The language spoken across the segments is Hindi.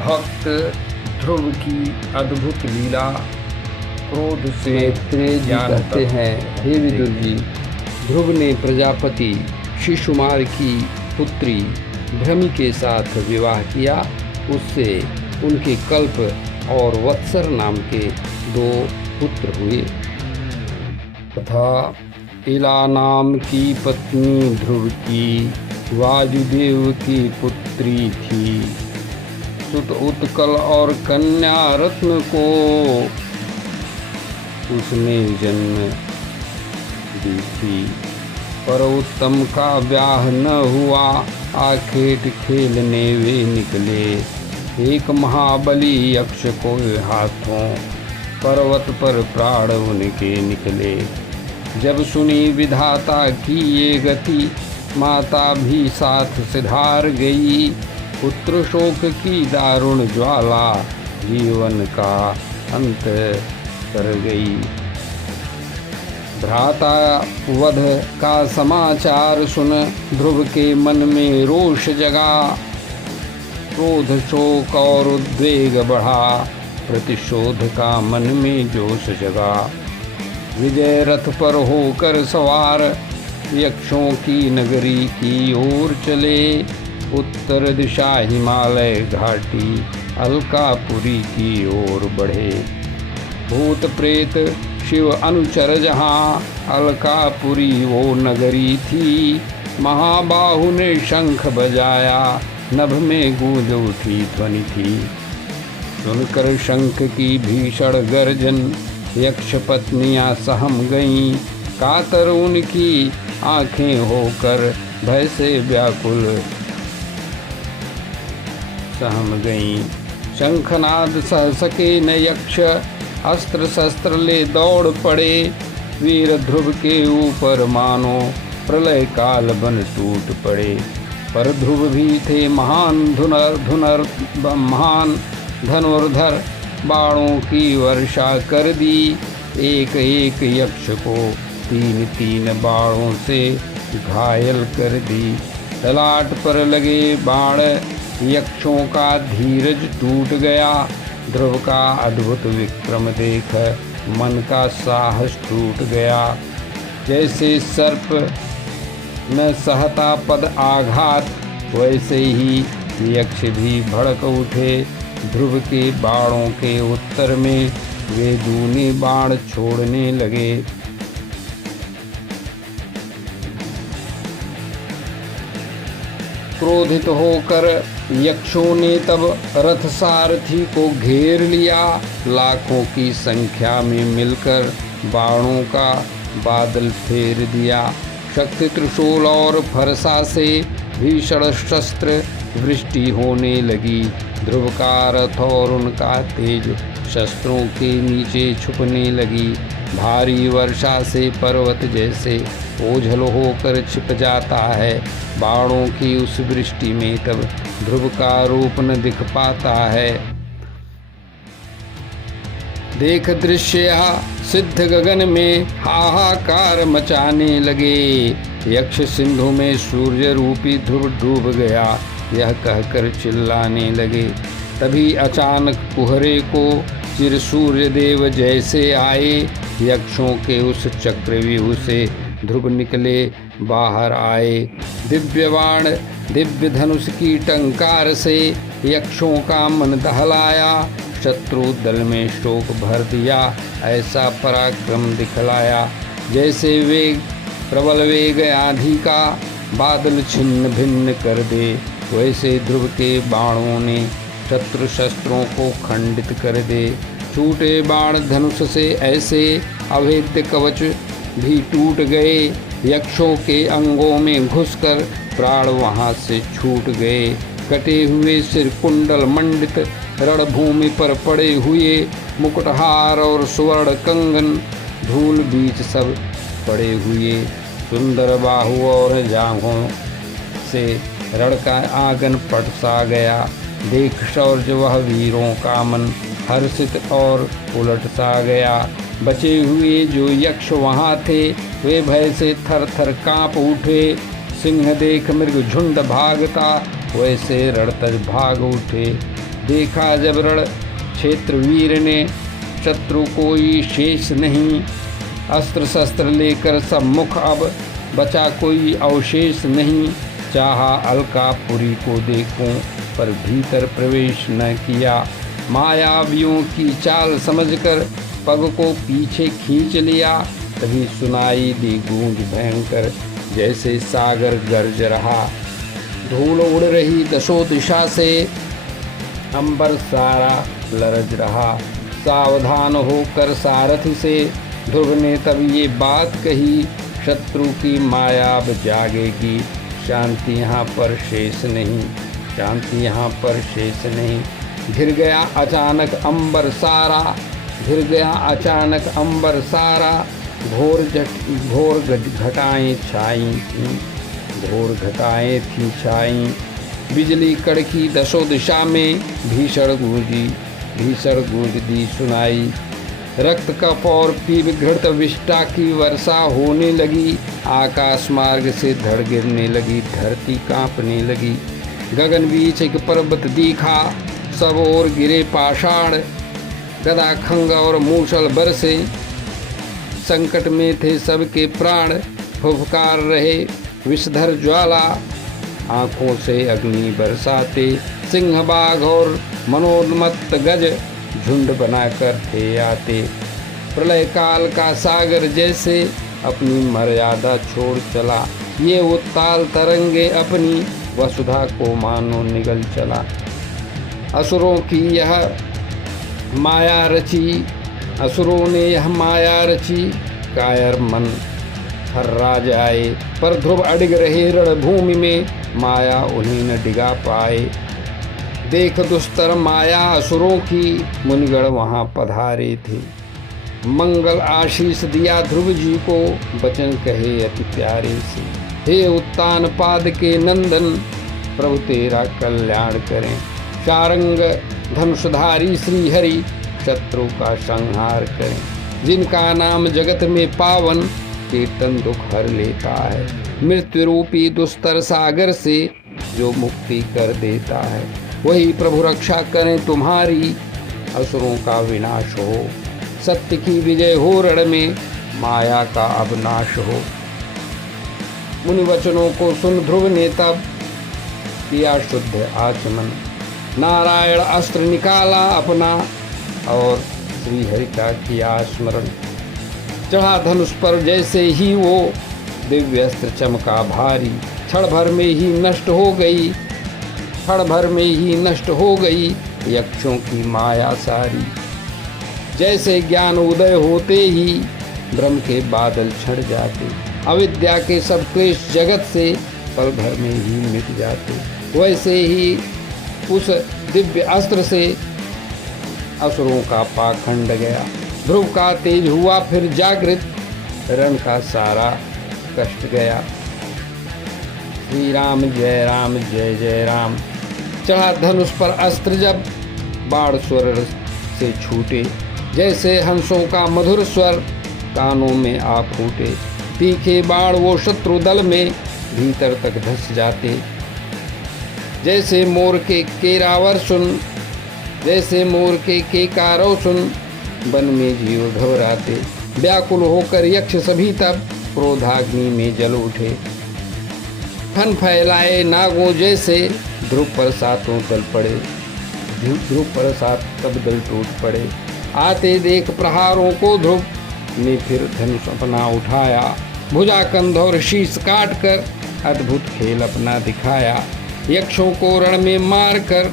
भक्त ध्रुव की अद्भुत लीला क्रोध से मैत्रेय जी कहते हैं, हे विदुर जी, ध्रुव ने प्रजापति शिशुमार की पुत्री भ्रमि के साथ विवाह किया। उससे उनके कल्प और वत्सर नाम के 2 पुत्र हुए तथा इला नाम की पत्नी ध्रुव की वायुदेव की पुत्री थी। सुत उत्कल और कन्या रत्न को उसने जन्म दी थी, पर उत्तम का ब्याह न हुआ। आखेट खेलने वे निकले, एक महाबली यक्ष को हाथों पर्वत पर प्राण उनके निकले। जब सुनी विधाता की ये गति, माता भी साथ सिधार गई। पुत्र शोक की दारुण ज्वाला, जीवन का अंत कर गई। भ्राता वध का समाचार सुन, ध्रुव के मन में रोष जगा। क्रोध शोक और उद्वेग बढ़ा, प्रतिशोध का मन में जोश जगा। विजय रथ पर होकर सवार, यक्षों की नगरी की ओर चले। उत्तर दिशा हिमालय घाटी, अलकापुरी की ओर बढ़े। भूत प्रेत शिव अनुचर जहाँ, अलकापुरी वो नगरी थी। महाबाहु ने शंख बजाया, नभ में गूंज उठी ध्वनि थी। सुनकर शंख की भीषण गर्जन, यक्ष पत्नियां सहम गईं। कातर उनकी आंखें होकर भय से व्याकुल सहम गईं। शंखनाद सह सके न यक्ष, अस्त्र शस्त्र ले दौड़ पड़े। वीर ध्रुव के ऊपर मानो प्रलय काल बन टूट पड़े। पर ध्रुव भी थे महान महान धनुर्धर, बाणों की वर्षा कर दी। एक एक यक्ष को 3-3 बाणों से घायल कर दी। ललाट पर लगे बाण, यक्षों का धीरज टूट गया। ध्रुव का अद्भुत विक्रम देख, मन का साहस टूट गया। जैसे सर्प न सहता पद आघात, वैसे ही यक्ष भी भड़क उठे। ध्रुव के बाणों के उत्तर में वे दूने बाण छोड़ने लगे। क्रोधित होकर यक्षों ने तब रथ सारथी को घेर लिया। लाखों की संख्या में मिलकर बाणों का बादल फेर दिया। शक्ति त्रिशूल और फरसा से भीषण शस्त्र वृष्टि होने लगी। ध्रुव का रथ और उनका तेज शस्त्रों के नीचे छुपने लगी। भारी वर्षा से पर्वत जैसे ओझल होकर छिप जाता है। बाणों की उस वृष्टि में तब ध्रुव का रूप न दिख पाता है। देख दृश्य सिद्ध गगन में हाहाकार मचाने लगे। यक्ष सिंधु में सूर्य रूपी ध्रुव डूब गया, यह कहकर चिल्लाने लगे। तभी अचानक कुहरे को चिर सूर्य देव जैसे आए। यक्षों के उस चक्रव्यूह से ध्रुव निकले बाहर आए। दिव्य बाण दिव्य धनुष की टंकार से यक्षों का मन दहलाया। शत्रु दल में शोक भर दिया, ऐसा पराक्रम दिखलाया। जैसे वेग प्रबल वेग आंधी का बादल छिन्न भिन्न कर दे, वैसे ध्रुव के बाणों ने शत्रु शस्त्रों को खंडित कर दे। छूटे बाण धनुष से ऐसे अभेद्य कवच भी टूट गए। यक्षों के अंगों में घुसकर प्राण वहां से छूट गए। कटे हुए सिर कुंडल मंडित रणभूमि पर पड़े हुए, मुकुटहार और सुवर्ण कंगन धूल बीच सब पड़े हुए। सुंदर बाहु और जांघों से रण का आंगन पट सा गया। देख शौर्य वह वीरों का मन हर्षित और उलट सा गया। बचे हुए जो यक्ष वहाँ थे, वे भय से थर थर काँप उठे। सिंह देख मृग झुंड भागता, वैसे रणतज भाग उठे। देखा जब रण क्षेत्र वीर ने, शत्रु कोई शेष नहीं। अस्त्र शस्त्र लेकर सम्मुख अब, बचा कोई अवशेष नहीं। चाहा अलकापुरी को देखूं, पर भीतर प्रवेश न किया। मायावियों की चाल समझकर पग को पीछे खींच लिया। तभी सुनाई दी गूंज भयंकर, जैसे सागर गरज रहा। धूल उड़ रही दसों दिशा से, अंबर सारा लरज रहा। सावधान होकर सारथी से, ध्रुव ने तब ये बात कही। शत्रु की माया अब जागेगी, शांति यहाँ पर शेष नहीं, शांति यहाँ पर शेष नहीं। घिर गया अचानक अंबर सारा, घिर गया अचानक अंबर सारा। घोर घटाएं छाई थीं, घोर घटाएं थी छाई। बिजली कड़की दसों दिशा में, भीषण गूंज दी सुनाई। रक्त कप और पीप घृत विष्टा की वर्षा होने लगी। आकाश मार्ग से धड़ गिरने लगी, धरती कांपने लगी। गगन बीच एक पर्वत दिखा, सब ओर गिरे पाषाण। गदा खंग और मूसल बरसे, संकट में थे सबके प्राण। फुफकार रहे विषधर ज्वाला, आंखों से अग्नि बरसाते। सिंह बाघ और मनोन्मत्त गज, झुंड बनाकर थे आते। प्रलय काल का सागर जैसे, अपनी मर्यादा छोड़ चला। ये उत्ताल तरंगे अपनी, वसुधा को मानो निगल चला। असुरों की यह माया रची, असुरों ने यह माया रची। कायर मन थर्रा जाए, पर ध्रुव अडिग रहे रणभूमि में। माया उन्हें न डिगा पाए। देख दुस्तर माया असुरों की, मुनिगण वहाँ पधारे थे। मंगल आशीष दिया ध्रुव जी को, वचन कहे अति प्यारे से। हे उत्तान पाद के नंदन, प्रभु तेरा कल्याण करें। शारंग धनुषधारी श्री हरि, शत्रु का संहार करें। जिनका नाम जगत में पावन, कीर्तन दुख हर लेता है। मृत्यु रूपी दुस्तर सागर से, जो मुक्ति कर देता है। वही प्रभु रक्षा करें तुम्हारी, असुरों का विनाश हो। सत्य की विजय हो रण में, माया का अब नाश हो। मुनि वचनों को सुन ध्रुव ने तब, किया शुद्ध आचमन। नारायण अस्त्र निकाला अपना, और श्री हरि का किया स्मरण। चढ़ा धनुष पर जैसे ही वो, दिव्य अस्त्र चमका भारी। क्षण भर में ही नष्ट हो गई, क्षण भर में ही नष्ट हो गई यक्षों की माया सारी। जैसे ज्ञान उदय होते ही, ब्रह्म के बादल छड़ जाते। अविद्या के सब क्लेश जगत से, पल भर में ही मिट जाते। वैसे ही उस दिव्य अस्त्र से, असुरों का पाखंड गया। ध्रुव का तेज हुआ फिर जागृत, रण का सारा कष्ट गया। श्री राम जय जय राम। चढ़ा धनुष पर अस्त्र जब, बाण स्वर से छूटे। जैसे हंसों का मधुर स्वर, कानों में आ फूटे। तीखे बाण वो शत्रु दल में, भीतर तक धस जाते। जैसे मोर के केरावर सुन, जैसे मोर के केकारो सुन। वन में जीव घबराते, व्याकुल होकर यक्ष सभी तब, क्रोधाग्नि में जल उठे। फन फैलाए नागों जैसे, ध्रुव पर सातों दल पड़े। ध्रुव पर सात तब दल टूट पड़े। आते देख प्रहारों को ध्रुव ने फिर धनुष अपना उठाया। भुजा कंध और शीश काट कर, अद्भुत खेल अपना दिखाया। यक्षों को रण में मार कर,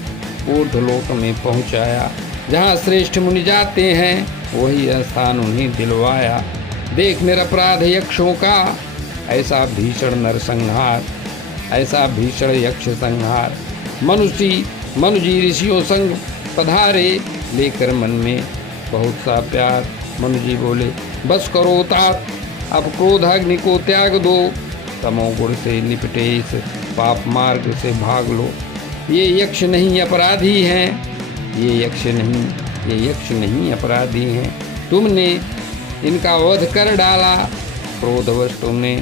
ऊर्ध्वलोक में पहुंचाया। जहाँ श्रेष्ठ मुनि जाते हैं, वही स्थान उन्हें दिलवाया। देख निरपराध यक्षों का, ऐसा भीषण नरसंहार, ऐसा भीषण यक्ष संहार। मनुजी ऋषियों संग पधारे, लेकर मन में बहुत सा प्यार। मनुजी बोले, बस करो तात, अब क्रोधाग्नि को त्याग दो। तमोगुण से निपटे इस पाप मार्ग से भाग लो। ये यक्ष नहीं अपराधी हैं, ये यक्ष नहीं अपराधी हैं। तुमने इनका वध कर डाला, क्रोधवश तुमने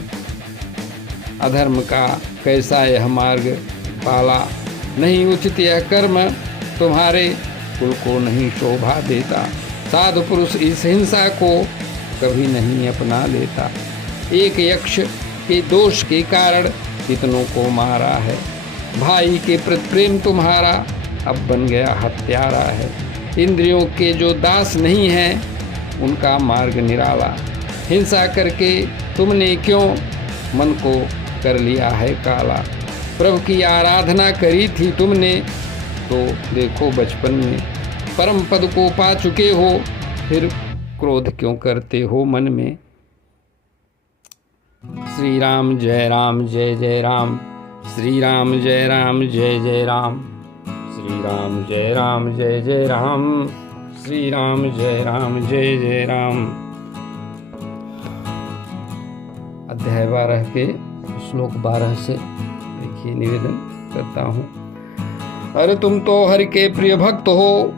अधर्म का कैसा यह मार्ग पाला। नहीं उचित यह कर्म, तुम्हारे कुल को नहीं शोभा देता। साधु पुरुष इस हिंसा को कभी नहीं अपना लेता। एक यक्ष के दोष के कारण कितनों को मारा है। भाई के प्रति प्रेम तुम्हारा अब बन गया हत्यारा है। इंद्रियों के जो दास नहीं हैं उनका मार्ग निराला। हिंसा करके तुमने क्यों मन को कर लिया है काला। प्रभु की आराधना करी थी तुमने तो देखो बचपन में। परम पद को पा चुके हो फिर क्रोध क्यों करते हो मन में। श्री राम जय राम जय जय राम। श्री राम जय राम जय जय राम। श्री राम जय राम जय जय राम। श्री राम जय राम जय जय राम। अध्याय 12 के श्लोक 12 से देखिए निवेदन करता हूँ। अरे तुम तो हरि के प्रिय भक्त हो,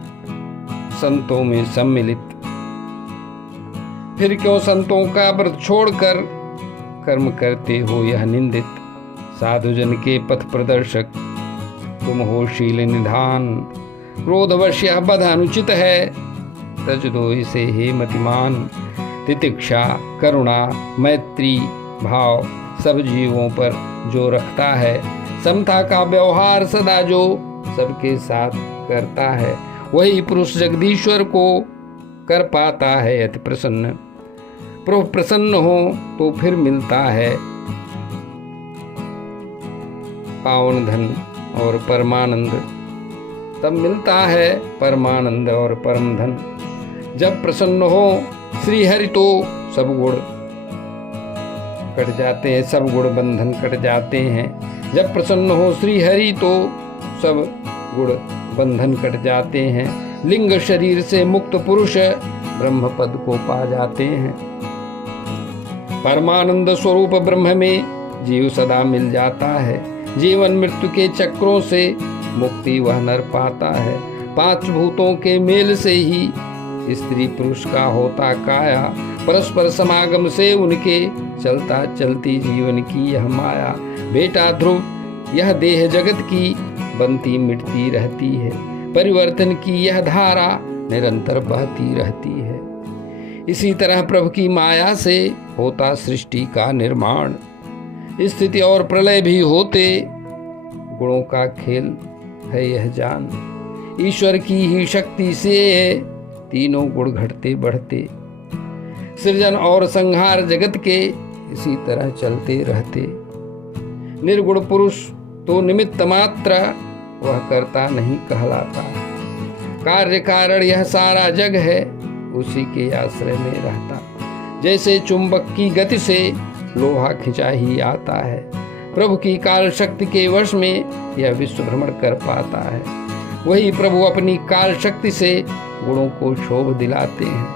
संतों में सम्मिलित, फिर क्यों संतों का व्रत छोड़कर कर्म करते हो यह निंदित। साधुजन के पथ प्रदर्शक तुम हो शील निधान। क्रोधवश यह बध अनुचित है, तज दो इसे हे मतिमान। तितिक्षा करुणा मैत्री भाव सब जीवों पर जो रखता है, समता का व्यवहार सदा जो सबके साथ करता है, वही पुरुष जगदीश्वर को कर पाता है अति प्रसन्न। प्रभु प्रसन्न हो तो फिर मिलता है पावन धन और परमानंद। तब मिलता है परमानंद और परम धन। जब प्रसन्न हो श्री हरि तो सब गुण कट जाते हैं, सब गुण बंधन कट जाते हैं। जब प्रसन्न हो श्री हरि तो सब गुण बंधन कट जाते हैं। लिंग शरीर से मुक्त पुरुष ब्रह्म पद को पा जाते हैं। परमानंद स्वरूप ब्रह्म में जीव सदा मिल जाता है। जीवन मृत्यु के चक्रों से मुक्ति वह नर पाता है। 5 भूतों के मेल से ही स्त्री पुरुष का होता काया। परस्पर समागम से उनके चलता चलती जीवन की यह माया। बेटा ध्रुव यह देह जगत की बनती मिटती रहती है। परिवर्तन की यह धारा निरंतर बहती रहती है। इसी तरह प्रभु की माया से होता सृष्टि का निर्माण। स्थिति और प्रलय भी होते गुणों का खेल है यह जान। ईश्वर की ही शक्ति से तीनों गुण घटते बढ़ते। सृजन और संहार जगत के इसी तरह चलते रहते। निर्गुण पुरुष तो निमित्त मात्र, वह कर्ता नहीं कहलाता। कार्य कारण यह सारा जग है, उसी के आश्रय में रहता। जैसे चुंबक की गति से लोहा खिंचा ही आता है, प्रभु की काल शक्ति के वश में यह विश्व भ्रमण कर पाता है। वही प्रभु अपनी काल शक्ति से गुणों को शोभ दिलाते हैं।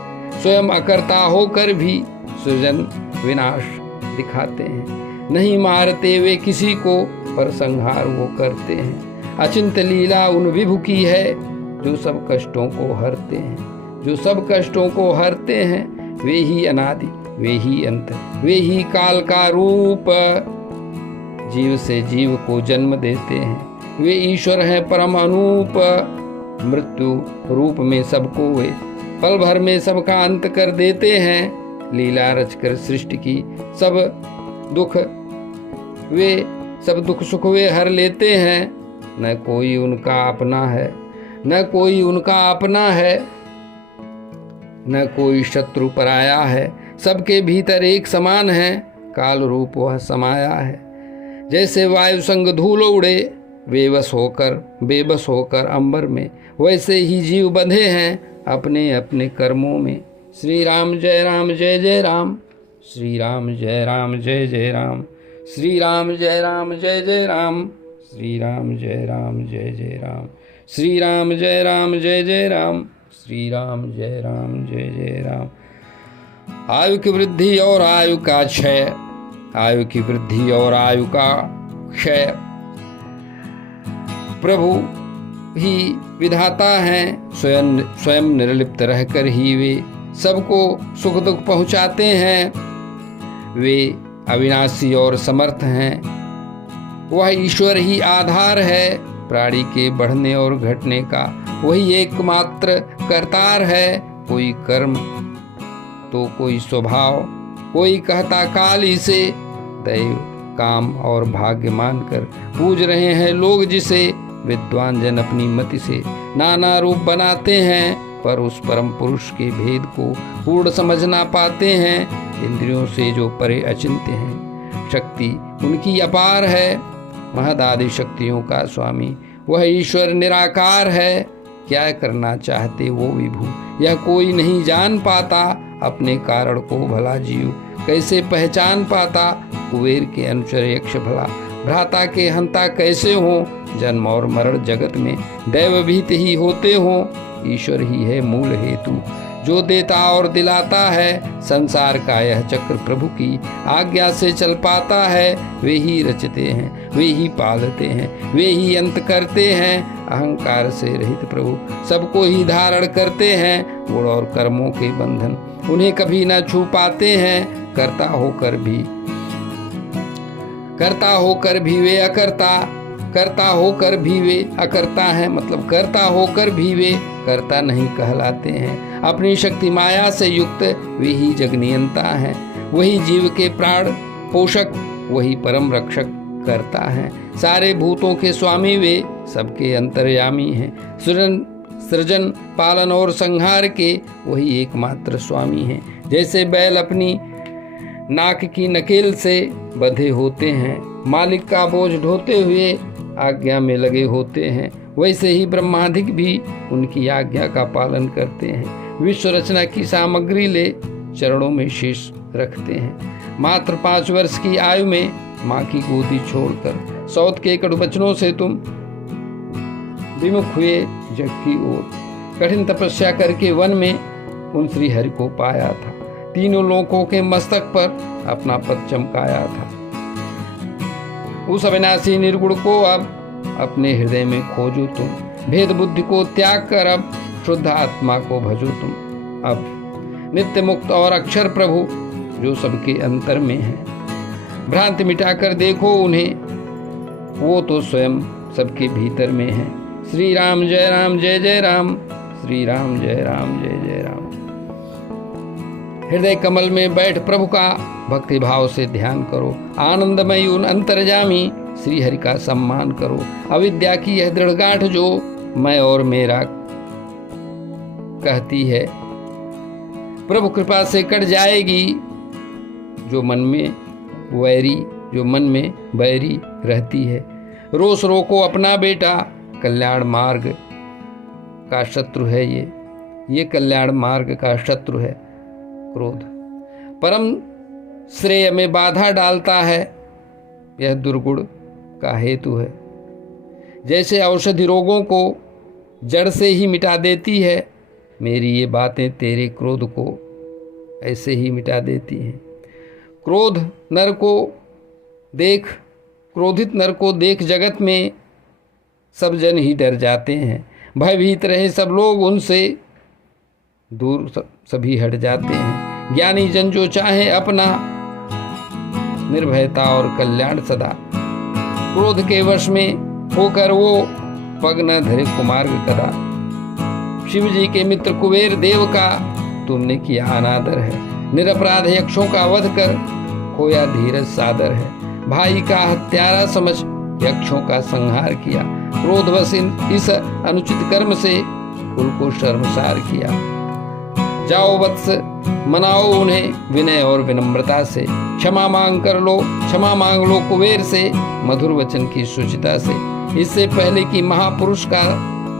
स्वयं अकर्ता होकर भी सृजन विनाश दिखाते हैं। नहीं मारते वे किसी को, पर संहार वो करते हैं। अचिंत लीला उन विभु की है, जो सब कष्टों को हरते हैं। जो सब कष्टों को हरते हैं वे ही अनादि, वे ही अंत, वे ही काल का रूप। जीव से जीव को जन्म देते हैं, वे ईश्वर हैं परम अनूप। मृत्यु रूप में सबको वे पल भर में सबका अंत कर देते हैं। लीला रचकर सृष्टि की सब दुख सुख वे हर लेते हैं। न कोई उनका अपना है, न कोई उनका अपना है, न कोई शत्रु पराया है। सबके भीतर एक समान है, काल रूप वह समाया है। जैसे वायु संग धूल उड़े बेबस होकर अंबर में, वैसे ही जीव बंधे हैं अपने अपने कर्मों में। श्री राम जय राम जय जय राम। श्री राम जय राम जय जय राम। श्री राम जय राम जय जय राम। श्री राम जय राम जय जय राम। श्री राम जय राम जय जय राम। श्री राम जय राम जय जय राम। आयु की वृद्धि और आयु का क्षय, आयु की वृद्धि और आयु का क्षय प्रभु ही विधाता हैं। स्वयं निर्लिप्त रहकर ही वे सबको सुख दुख पहुंचाते हैं। वे अविनाशी और समर्थ हैं। वह ईश्वर ही आधार है, प्राणी के बढ़ने और घटने का वही एकमात्र करतार है। कोई कर्म तो कोई स्वभाव, कोई कहता काल इसे। दैव, काम और भाग्य मानकर पूज रहे हैं लोग जिसे। विद्वान जन अपनी मति से नाना रूप बनाते हैं, पर उस परम पुरुष के भेद को पूर्ण समझ ना पाते हैं। इंद्रियों से जो परे अचिंत्य हैं, शक्ति उनकी अपार है। महदादि शक्तियों का स्वामी वह ईश्वर निराकार है। क्या करना चाहते वो विभु, यह कोई नहीं जान पाता। अपने कारण को भला जीव कैसे पहचान पाता। कुबेर के अनुचर यक्ष भला भ्राता के हंता कैसे हो। जन्म और मरण जगत में दैव भीत ही होते हो। ईश्वर ही है मूल हेतु, जो देता और दिलाता है। संसार का यह चक्र प्रभु की आज्ञा से चल पाता है। वे ही रचते हैं, वे ही पालते हैं, वे ही अंत करते हैं। अहंकार से रहित प्रभु सबको ही धारण करते हैं। गुण और कर्मों के बंधन उन्हें कभी न छू पाते हैं। करता होकर भी वे अकर्ता, करता होकर भी वे अकर्ता हैं। मतलब करता होकर भी वे करता नहीं कहलाते हैं। अपनी शक्ति माया से युक्त वे ही जगनियंता हैं। वही जीव के प्राण पोषक, वही परम रक्षक करता है। सारे भूतों के स्वामी वे सबके अंतर्यामी हैं। सृजन पालन और संहार के वही एकमात्र स्वामी हैं। जैसे बैल अपनी नाक की नकेल से बंधे होते हैं, मालिक का बोझ ढोते हुए आज्ञा में लगे होते हैं, वैसे ही ब्रह्मादिक भी उनकी आज्ञा का पालन करते हैं। विश्व रचना की सामग्री ले चरणों में शीश रखते हैं। मात्र 5 वर्ष की आयु में माँ की गोदी छोड़कर सौत के कड़ु वचनों से तुम विमुख हुए जग की ओर। कठिन तपस्या करके वन में उन श्री हरि को पाया था। तीनों लोकों के मस्तक पर अपना पद चमकाया था। उस अविनाशी निर्गुण को अब अपने हृदय में खोजो तुम। भेद बुद्धि को त्याग कर अब शुद्ध आत्मा को भजो तुम। अब नित्य मुक्त और अक्षर प्रभु जो सबके अंतर में है, भ्रांति मिटाकर देखो उन्हें, वो तो स्वयं सबके भीतर में है। श्री राम जय राम जय जय राम, श्री राम जय राम जय जय राम। हृदय कमल में बैठ प्रभु का भक्ति भाव से ध्यान करो। आनंदमयी उन अंतर्जामी श्री हरि का सम्मान करो। अविद्या की यह दृढ़ गांठ जो मैं और मेरा कहती है, प्रभु कृपा से कट जाएगी। जो मन में बैरी रहती है, रोष रोको अपना बेटा। कल्याण मार्ग का शत्रु है ये कल्याण मार्ग का शत्रु है क्रोध। परम श्रेय में बाधा डालता है, यह दुर्गुण का हेतु है। जैसे औषधि रोगों को जड़ से ही मिटा देती है, मेरी ये बातें तेरे क्रोध को ऐसे ही मिटा देती हैं। क्रोधित नर को देख जगत में सब जन ही डर जाते हैं। भयभीत रहे सब लोग, उनसे दूर सभी हट जाते हैं। ज्ञानी जन जो चाहे अपना निर्भयता और कल्याण सदा, क्रोध के वश में होकर वो पग न धरे कुमार्ग कदा। शिव जी के मित्र कुबेर देव का तुमने किया अनादर है। निरपराध यक्षों का वध कर खोया धीरज सादर है। भाई का हत्यारा समझ यक्षों का संहार किया। क्रोधवश इस अनुचित कर्म से कुल को शर्मसार किया। जाओ वत्स मनाओ उन्हें विनय और विनम्रता से। क्षमा मांग लो कुबेर से मधुर वचन की शुचिता से। इससे पहले कि महापुरुष का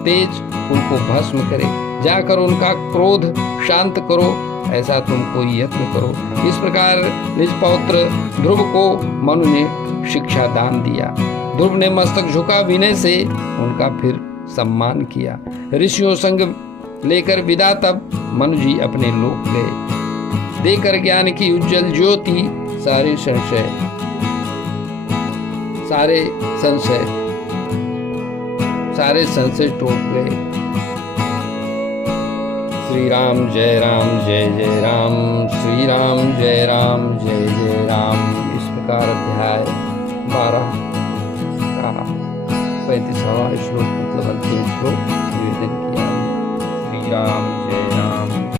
तेज उनको भस्म करे, जाकर उनका क्रोध शांत करो, ऐसा तुम कोई यत्न करो। इस प्रकार निज पौत्र ध्रुव को मनु ने शिक्षा दान दिया। ध्रुव ने मस्तक झुका विनय से उनका फिर सम्मान किया। ऋषियों संग लेकर विदा तब मनु जी अपने लोक गए। देकर ज्ञान की उज्जवल ज्योति सारे संशय टूट गए। श्री राम जय जय राम, श्री राम जय जय राम। इस प्रकार अध्याय 12 का 35वां श्लोक मतलब अंतिम श्लोक निवेदन किया। श्री राम जय राम।